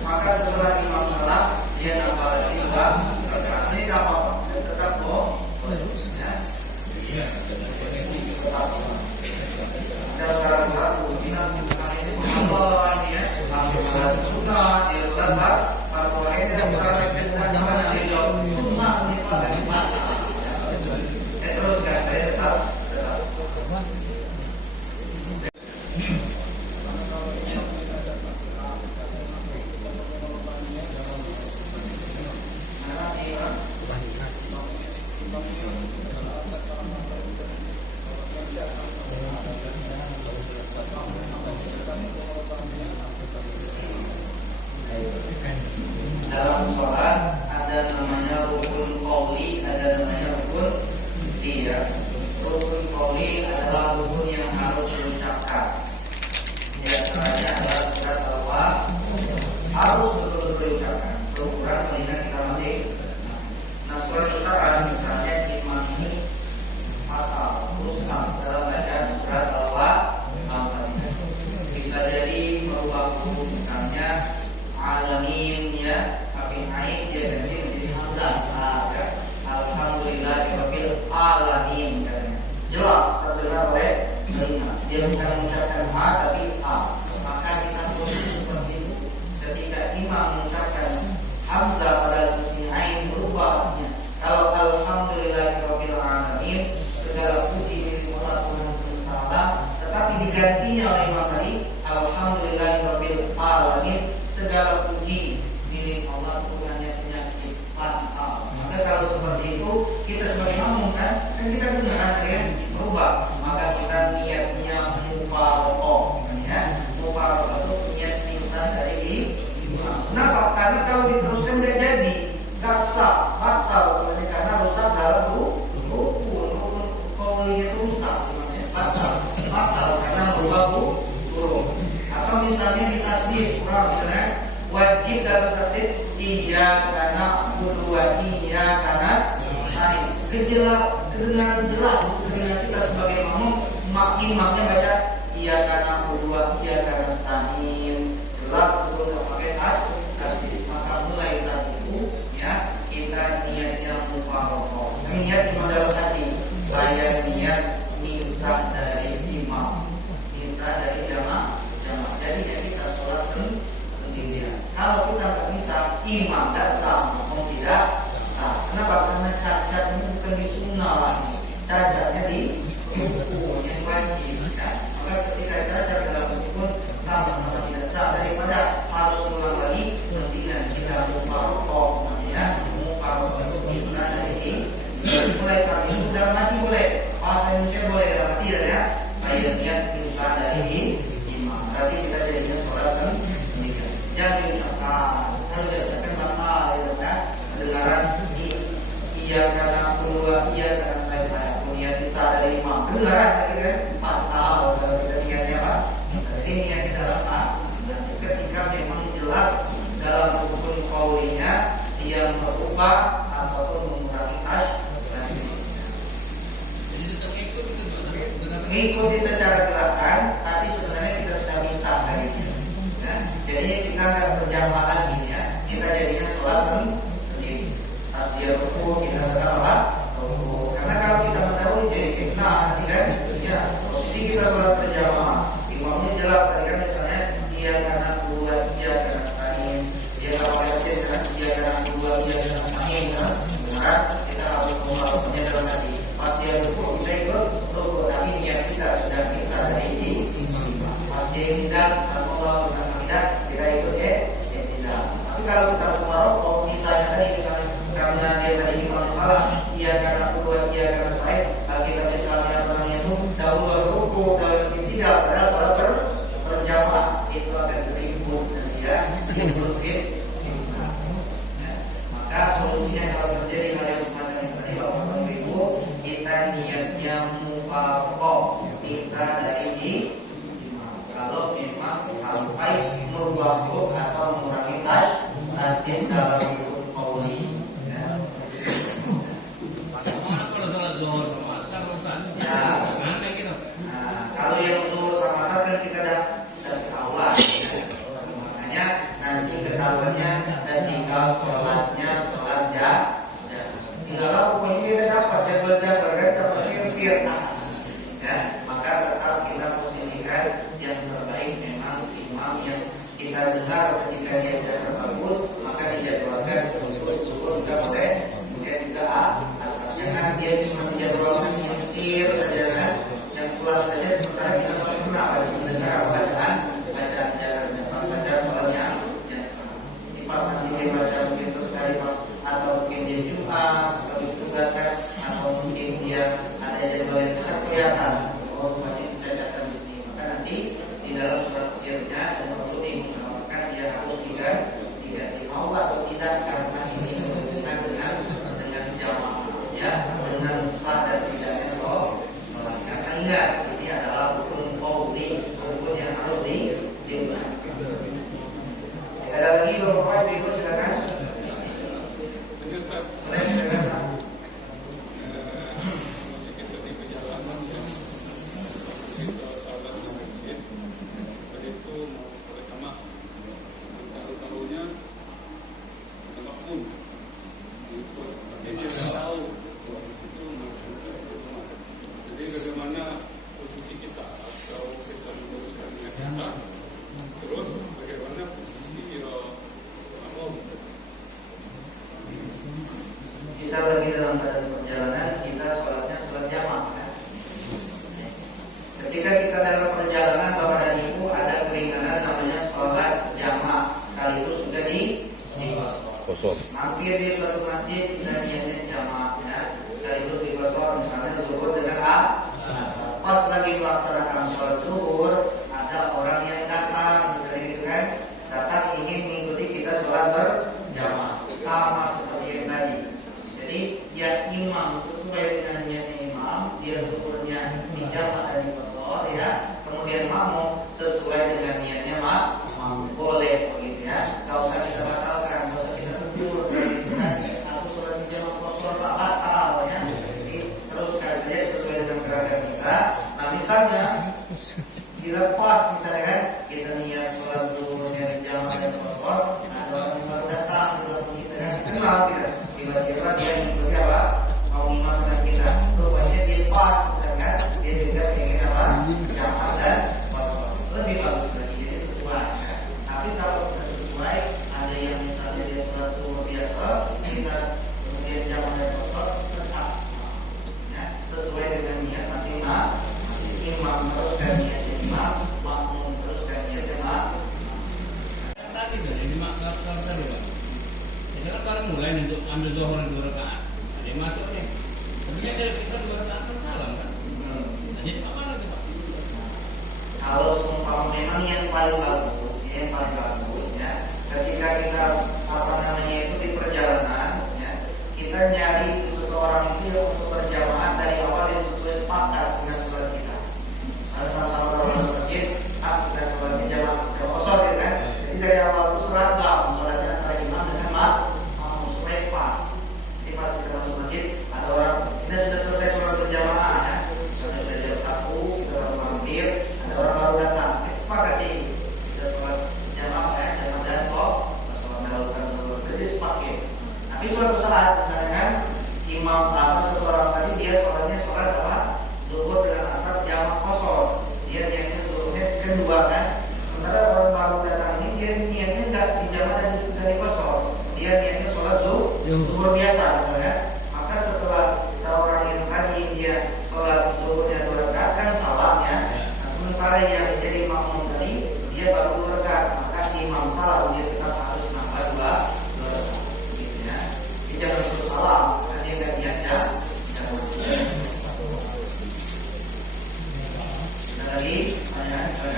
maka setelah imam salam dia nambah lagi 2 rakaat. Ini tidak apa-apa, tetap ya. Iya. Sekarang kita Allah ya, sunnah dia lebar, kalau ini dan jangan dia sunnah ni pada mana. Terus kan saya tetap. Dalam sholat ada namanya rukun qauli, ada namanya rukun fi'li. Rukun qauli adalah rukun yang harus diucapkan. Di antaranya adalah surat Al-Baqarah harus betul-betul diucapkan. Ukuran mengingat kita masih. Nah, surat misalnya imam ini atau rusak dalam bacaan surat Al-Baqarah. Bisa jadi merubah hukum misalnya alamin ya, tapi ain dia ganti menjadi hamzah. Ya. Alhamdulillahirabbil alamin. Jelas terdengar oleh telinga. Dia bukan mengucapkan a tapi a. Maka kita posisi seperti itu. Ketika imam mengucapkan hamzah pada sisi ain berubah artinya. Kalau alhamdulillahirabbil alamin, segala puji milik Allah Tuhan semesta alam, tetapi digantinya oleh imam tadi alhamdulillahirabbil alamin, segala puji milik Allah Tuhan yang punya sifat Allah. Maka kalau seperti itu kita sebagai makmum kan kita dengar ada yang berubah, maka kita niatnya mufaraqah ya. Mufaraqah itu niat niatan dari imam. Kenapa? Karena kalau diteruskan tidak jadi, nggak sah, batal sebenarnya karena rusak dalam rukun qauli itu rusak sebenarnya, batal karena berubah huruf. Atau misalnya di tasbih kurang misalnya wajib dalam tasbih iya karena kedua iya karena kedengaran jelas kedengaran kita sebagai makmum, imamnya baca iya karena kedua iya karena stain jelas betul tidak pakai tasbih. Maka mulai saat itu ya kita niatnya mufaraqah. Niat cuma dalam hati, saya niat minta dari imam, minta dari jamaah. Jadi kita sholat sendirian. Kalau kita nggak bisa, imam tidak sah, maupun tidak sah. Kenapa? Karena cacat ini bukan di sunnah lagi, cacatnya di rukun yang wajib. Ya. Maka ketika cacat dalam rukun sama-sama tidak sah, daripada harus ulang lagi, mendingan kita mufaraqah. Ya, mufaraqah itu kita dari mulai saat itu dalam hati boleh, bahasa Indonesia boleh dalam hati ya. Saya niat minta dari berarti kita jadinya sholat sendiri. Jangan diucapkan, kalau diucapkan batal, gitu kan? Kedengaran iya karena kedua, iya karena saya punya bisa dari imam. Kedengaran, kan? Batal kalau kita niatnya apa? Misalnya ini niat kita apa? Ketika memang jelas dalam rukun qaulinya dia berubah ataupun mengurangi mengikuti secara gerakan, tapi sebenarnya kita sudah bisa dari itu. Ya. Jadinya kita nggak berjamaah lagi ya. Kita jadinya sholat sendiri. Pas dia ruku kita sedang apa? Ruku. Karena kalau kita mendahului jadi fitnah, nanti kan? Ya. Posisi kita sholat berjamaah. Imamnya jelas tadi kan misalnya dia karena kedua, dia karena stain, dia kalau kasih karena dia karena kedua, dia karena stain, kan? Benar? Kita harus melakukannya dalam hati. Pas dia ruku kita ikut ruku. Tapi niat kita sudah bisa dari imam. Pas dia tidak, sama Allah bukan tidak, kita ikut tidak. Tapi kalau kita mufaraqah, misalnya tadi misalnya karena dia tadi imam salah, dia karena kedua, dia karena stain, kita misalnya orangnya itu dahulu ruku, dahulu tidak, padahal sholat berjamaah itu akan ribut dan dia berfit. Maka solusinya kalau terjadi hal yang semacam ini tadi, kita niatnya mufaraqah, waktu atau mengurangi tajin dalam bentuk qauli. Ya. Kalau sholat zuhur sama asar, Ustaz. Ya. Gimana gitu? Nah, kalau yang zuhur sama asar kan kita sudah ketahuan. Ya. Makanya nanti ketahuannya ketika sholatnya sholat tinggal pokoknya kita dapat jadwal-jadwal kan dapat sir. Ya, maka tetap kita posisikan yang terbaik memang imam yang kita dengar ketika dia jalan bagus, maka dijadwalkan untuk zuhur juga boleh, kemudian juga asalnya kan dia cuma dijadwalkan yang sir saja kan, yang pulang saja sementara kita tidak pernah mendengar bacaan jalan baca soalnya di pas nanti dia baca mungkin sesekali pas atau mungkin dia Jumat sekali tugas kan, atau mungkin dia ada jadwal yang tidak kelihatan. Oh, rupanya dicacatkan di sini. Maka nanti di dalam surat sirnya dan perlu maka dia harus diganti mau atau tidak karena ini berhubungan dengan jamaah ya, dengan sah dan tidaknya sholat. Karena ingat ini adalah hukum qauli, hukum yang harus diulang. Ada lagi Bapak Ibu silakan. Boleh silakan. Jadi bagaimana posisi kita atau kita meneruskan kita, terus bagaimana posisi kita lagi dalam perjalanan, kita sholatnya sholat jamaah kan? Ketika kita dalam perjalanan Bapak dan Ibu ada keringanan namanya sholat jamaah, sekaligus juga di kosor. Mampir di suatu masjid dan niatnya jamaahnya sekaligus di kosor, misalnya zuhur dengan pas lagi melaksanakan sholat zuhur ada orang yang datang, misalnya gitu kan, datang ingin mengikuti kita sholat berjamaah sama seperti yang tadi. Jadi ya imam sesuai dengan niatnya imam, dia zuhurnya di jamaah dan di kosor ya, kemudian makmum sesuai dengan niatnya makmum boleh begitu ya, nggak usah kita batalkan, nggak usah kita tutur aku sholat di jamaah kosor batal ya. Jadi teruskan saja sesuai dengan gerakan kita. Nah misalnya dilepas misalnya kan kita niat sholat zuhurnya di jamaah dan kosor, nah orang yang baru datang kita kan kenal tidak, tiba-tiba dia mengikuti apa mau imam dengan kita, rupanya dia pas misalnya dia juga ingin apa jamaah dan kosor, lebih bagus lagi jadi sesuai ya. Tapi kalau tidak sesuai, ada yang misalnya dia sholat zuhur biasa kita kemudian jamaah dan kosor, tetap ya, sesuai dengan niat masing-masing. Imam teruskan niatnya imam, makmum teruskan niatnya makmum. Tadi tuh ini maksud tadi Pak. Itu kan baru mulai untuk ambil zuhur 2 rakaat. Ada masuk nih. Tapi kan kita 2 rakaat salam kan. Jadi apa lagi Pak? Kalau seumpama memang yang paling bagus ya, ketika kita itu di perjalanan ya, kita nyari seseorang itu untuk berjamaah dari awal yang sesuai sepakat dengan sholat kita. Sama-sama orang masjid, kita sholatnya jamaah kosor ya kan. Jadi dari awal itu seragam sholatnya antara imam dengan makmum supaya pas. Jadi pas kita masuk masjid ada orang kita sudah selesai sholat berjamaah ya, sudah jam 1 kita baru mampir, ada orang baru datang, kita sepakat ini kita sholat jamaah dan sholat dahulukan dulu, jadi sepakat. Tapi suatu saat misalnya kan imam seseorang tadi dia sholatnya sholat apa zuhur dengan asar jamaah kosor, dia niatnya zuhurnya kan 2 kan, sementara orang baru datang ini dia niatnya tidak di jamaah dan dari kosor, dia niatnya sholat zuhur biasa misalnya. Maka setelah orang itu tadi dia sholat zuhurnya 2 rakaat kan salah ya. Nah, sementara yang jadi makmum tadi dia baru 2 rakaat, maka imam salah dia tetap harus nambah 2 rakaat gitu ya. Jadi jangan suruh salah, karena dia nggak niatnya. Lagi pertanyaan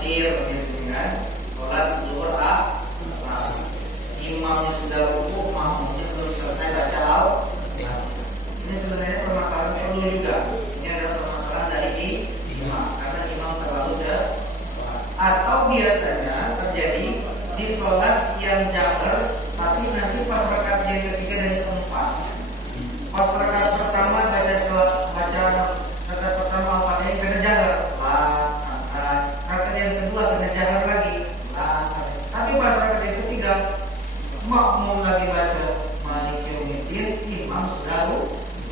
taksir kan, sholat zuhur asar. Imamnya sudah rukuk, makmumnya belum selesai baca al-Fatihah. Ini sebenarnya permasalahan perlu juga. Ini adalah permasalahan dari imam, karena imam terlalu cepat. Atau biasanya terjadi di sholat yang jahar, tapi nanti pas rakaat yang ketiga dan keempat, pas rakaat pertama baca rakaat pertama al-Fatihah kena jahar, santai. Rakaat yang kedua kena jahar lagi, santai. Tapi pas rakaat yang ketiga makmum lagi baca Maliki Yaumiddin, imam sudah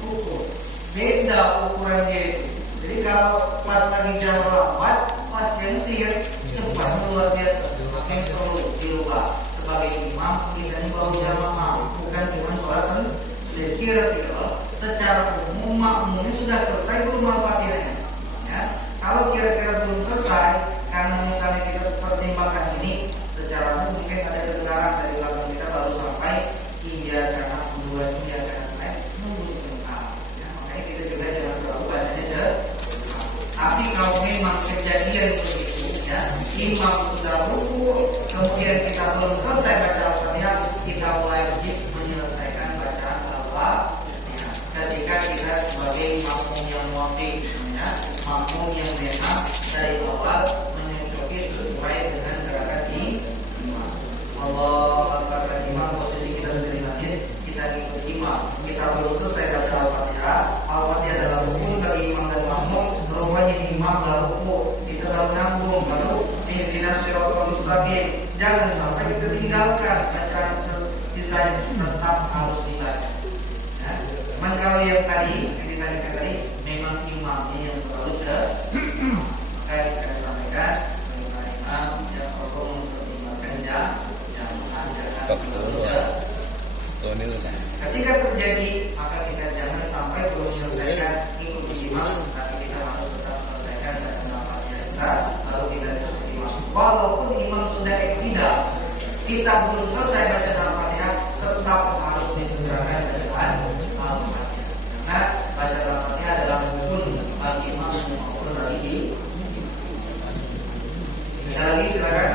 rukuk. Beda ukurannya itu. Jadi kalau pas lagi jahar lambat, pas Mesir cepat luar biasa. Makanya perlu dirubah. Sebagai imam kita ini baru jamaah, bukan cuma sholat sendiri. Kira-kira secara umum makmumnya sudah selesai belum al-Fatihahnya? Ya. Kalau kira-kira belum selesai, karena misalnya kita pertimbangkan ini, secara umum mungkin ada kedengaran dari belakang kita baru sampai iya karena kedua iya karena saya nunggu sebentar. Ya, makanya kita juga jangan terlalu bacanya. Tapi kalau memang kejadian begitu, ya, imam sudah rukuk, kemudian kita belum selesai baca al-Fatihah, kita wajib menyelesaikan bacaan al-Fatihah. Ketika kita sebagai makmum yang muafik, ya, makmum yang memang dari awal mencocoki sesuai dengan gerakan imam. Allah kata imam, posisi kita sendiri masjid, kita ikut imam. Kita belum selesai baca al-Fatihah. Al-Fatihah adalah hukum bagi imam dan makmum. Rupanya imam lalu rukuk, kita lalu nanggung, lalu ihdinas siratal mustaqim. Jangan sampai kita tinggalkan bacaan sisanya, tetap harus dibaca. Ya. Cuman kalau yang tadi memang imamnya yang terlalu cepat, maka kita sampaikan bagaimana imam yang perlu mempertimbangkan ketika terjadi, maka kita jangan sampai belum menyelesaikan ikut imam, tapi kita harus tetap selesaikan dan pendapatnya kita, lalu kita ikut imam. Walaupun imam sudah iktidal, kita belum selesai baca al-Fatihah, tetap harus disegerakan bacaan al-Fatihah. Karena baca al-Fatihah adalah rukun bagi imam maupun bagi kita lagi silakan.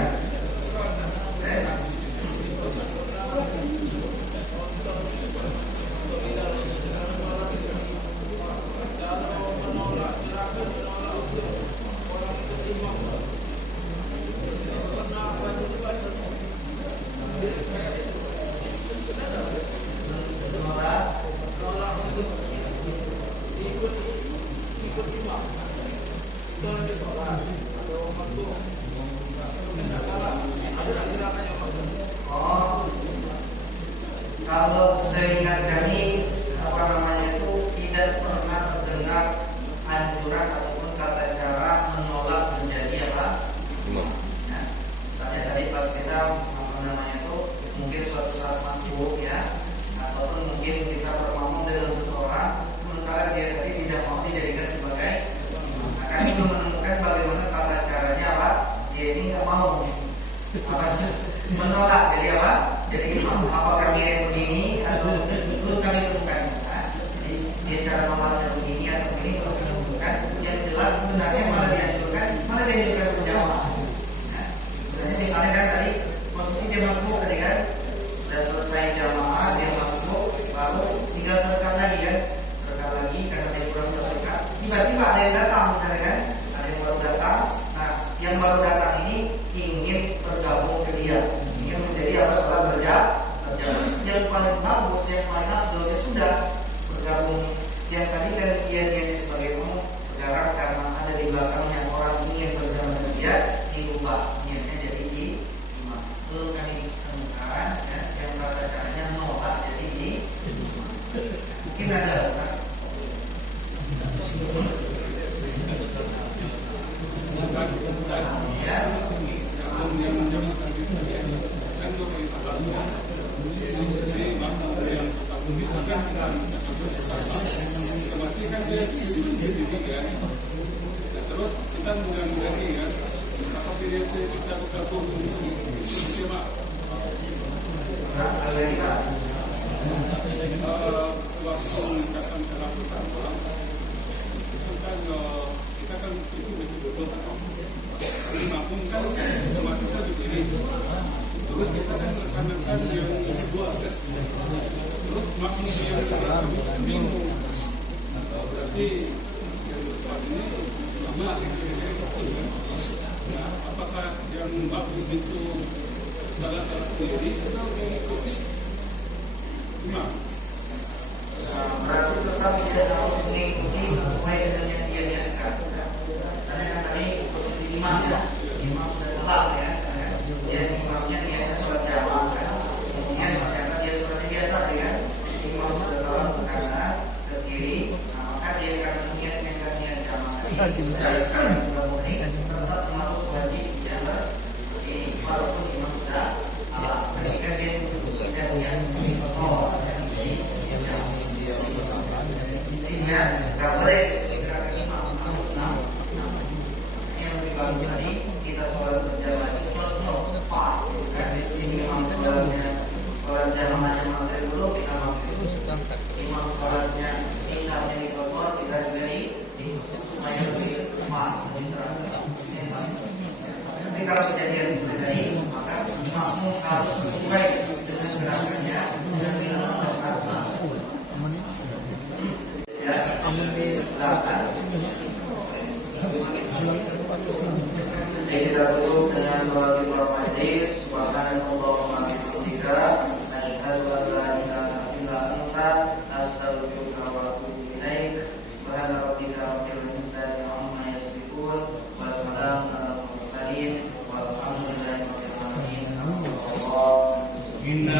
Kalau seingat kami tidak pernah terdengar anjuran ataupun tata cara menolak menjadi apa? Imam. Ya. Misalnya tadi pas kita mungkin suatu saat masuk ya, ataupun mungkin kita bermakmum dengan seseorang sementara dia tadi tidak mau dijadikan sebagai imam. Nah, kami menemukan bagaimana tata caranya apa? Dia ini nggak mau menolak jadi apa? Jadi imam. Apakah dia yang begini atau belum kami temukan? Jadi dia cara nolaknya begini atau begini belum kami temukan. Yang jelas sebenarnya malah dianjurkan berjamaah. Nah, sebenarnya misalnya kan tadi posisi dia masuk tadi kan, sudah selesai jamaah dia masuk, lalu tinggal serkan lagi kan, karena dia kurang serkan. Tiba-tiba ada yang datang, kan? Ada yang baru datang. Nah, yang baru datang ini ingin bergabung ke dia, ingin menjadi apa? Salat berjamaah. Yang paling bagus, yang paling afdal ya sudah bergabung. Yang tadi kan dia sebagai umum, sekarang karena ada di belakangnya orang ingin bergabung ke dia, diubah niatnya jadi imam. Belum kami temukan ya, yang tata caranya nolak jadi imam. Mungkin ada terus kita mudah-mudahan kan apabila itu bisa bergabung cuma waktu meningkatkan salah pertama itu kan kita kan isu betul-betul mampu makmumkan umat kita berdiri. Terus kita kan melaksanakan yang ini dua tes. Terus makmum yang salah minum. Berarti yang depan ini sama kira-kira itu. Ya, apakah yang makmum itu salah sendiri atau mengikuti imam? Berarti tetap tidak harus mengikuti sesuai dengan yang dia niatkan. Karena kan tadi posisi imam ya, imam sudah salah ya. Dia imamnya niatnya sholat jamaah kan. Kemudian karena dia sholatnya biasa ya, imam sudah salah karena ke kiri, maka dia akan niat jamaah. Jadi sekarang sudah murni, tetap harus wajib jalan ini walaupun imam sudah salah. Ketika dia tidak niat nggak boleh gerakan imam. Yang lebih bagus tadi kita sholat berjamaah itu sholat pas. Imam sholat jamaahnya maghrib dulu kita maghrib. Imam sholatnya isya di kotor kita beri supaya lebih pas. Tapi kalau kejadian itu terjadi maka makmum harus sesuai dengan gerakannya dan kita tutup dengan sholat Jumat majlis. Subhanallahumma wa bihamdika, asyhadu an la ilaha illa anta, astaghfiruka wa atubu ilaik. Subhana rabbika rabbil izzati amma yasifun, wa salamun alal mursalin, walhamdulillahi rabbil alamin. Inna